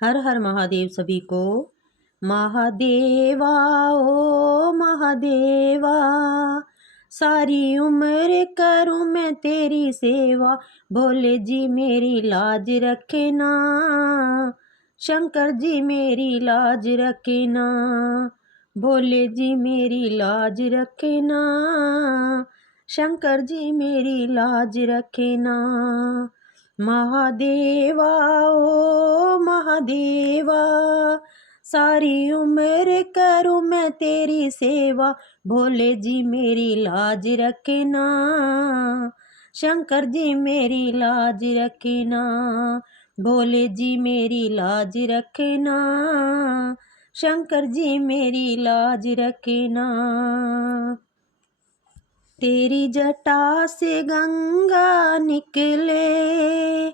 हर हर महादेव सभी को। महादेवा ओ महादेवा, सारी उम्र करूं मैं तेरी सेवा, भोले जी मेरी लाज रखे ना, शंकर जी मेरी लाज रखे ना, भोले जी मेरी लाज रखे ना, शंकर जी मेरी लाज रखे ना। महादेवा ओ महादेवा, सारी उम्र करूं मैं तेरी सेवा, भोले जी मेरी लाज रखे ना, शंकर जी मेरी लाज रखे ना, भोले जी मेरी लाज रखे ना, शंकर जी मेरी लाज रखे ना। तेरी जटा से गंगा निकले,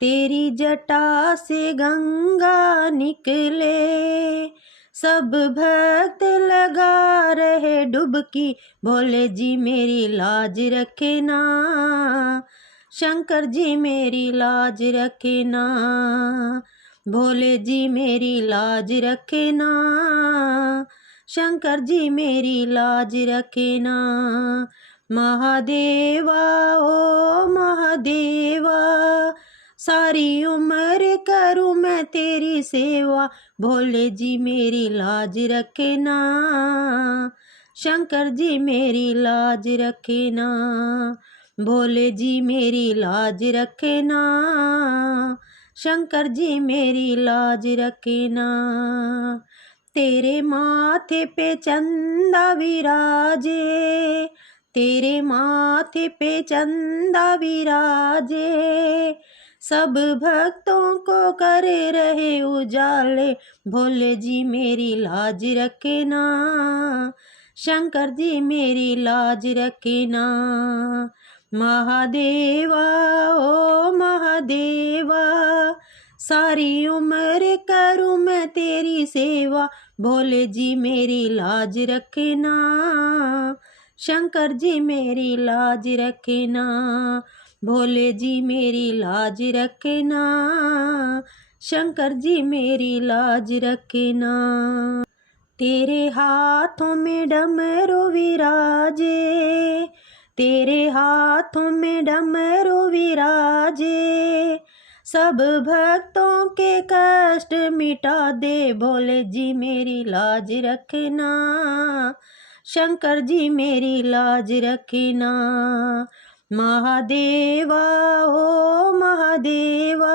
तेरी जटा से गंगा निकले, सब भक्त लगा रहे डुबकी, भोले जी मेरी लाज रखे ना, शंकर जी मेरी लाज रखे ना, भोले जी मेरी लाज रखे ना, शंकर जी मेरी लाज रखे ना। महादेवा ओ महादेवा, सारी उम्र करूं मैं तेरी सेवा, भोले जी मेरी लाज रखे ना, शंकर जी मेरी लाज रखे ना, भोले जी मेरी लाज रखे ना, शंकर जी मेरी लाज रखे ना। तेरे माथे पे चंदा विराजे, तेरे माथे पे चंदा विराजे, सब भक्तों को करे रहे उजाले, भोले जी मेरी लाज रखे ना, शंकर जी मेरी लाज रखे ना। महादेवा ओ महादेवा, सारी उम्र करूं मैं तेरी सेवा, भोले जी मेरी लाज रखे ना, शंकर जी मेरी लाज रखे ना, भोले जी मेरी लाज रखे ना, शंकर जी मेरी लाज रखे ना। तेरे हाथों में डमरू विराजे, तेरे हाथों में डमरू विराजे, सब भक्तों के कष्ट मिटा दे, भोले जी मेरी लाज रखना, शंकर जी मेरी लाज रखना। महादेवा ओ महादेवा,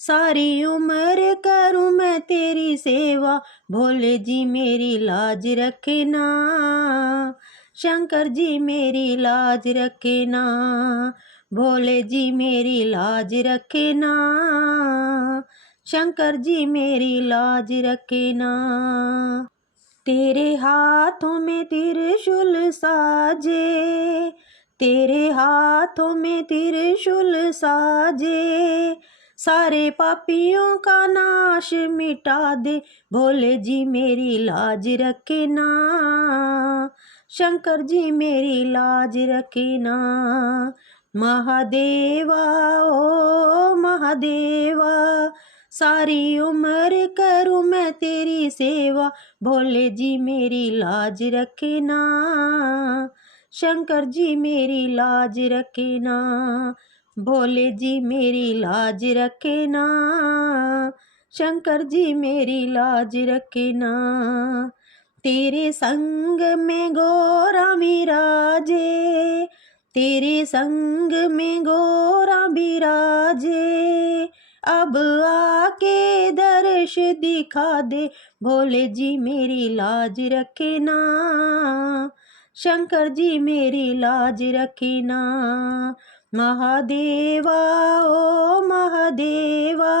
सारी उम्र करूं मैं तेरी सेवा, भोले जी मेरी लाज रखना, शंकर जी मेरी लाज रखना, भोले जी मेरी लाज रखना, शंकर जी मेरी लाज रखना। तेरे हाथों में त्रिशूल साजे, तेरे हाथों में त्रिशूल साजे, सारे पापियों का नाश मिटा दे, भोले जी मेरी लाज रखना, शंकर जी मेरी लाज रखना। महादेवा ओ महादेवा, सारी उम्र करूं मैं तेरी सेवा, भोले जी मेरी लाज रखना, शंकर जी मेरी लाज रखना, भोले जी मेरी लाज रखना, शंकर जी मेरी लाज रखना। तेरे संग में गोरा विराजे, तेरे संग में गोरा विराजे, अब आके दर्श दिखा दे, भोले जी मेरी लाज रखना, शंकर जी मेरी लाज रखना। महादेवा ओ महादेवा,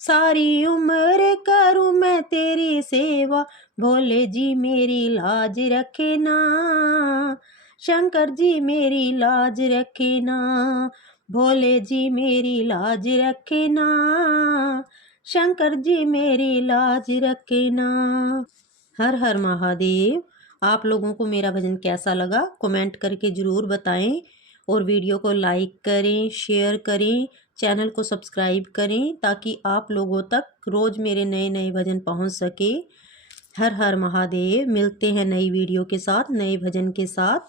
सारी उम्र करूं मैं तेरी सेवा, भोले जी मेरी लाज रखना, शंकर जी मेरी लाज रखना, भोले जी मेरी लाज रखना, शंकर जी मेरी लाज रखना। हर हर महादेव। आप लोगों को मेरा भजन कैसा लगा कमेंट करके ज़रूर बताएं और वीडियो को लाइक करें, शेयर करें, चैनल को सब्सक्राइब करें ताकि आप लोगों तक रोज़ मेरे नए नए भजन पहुंच सके। हर हर महादेव। मिलते हैं नई वीडियो के साथ, नए भजन के साथ।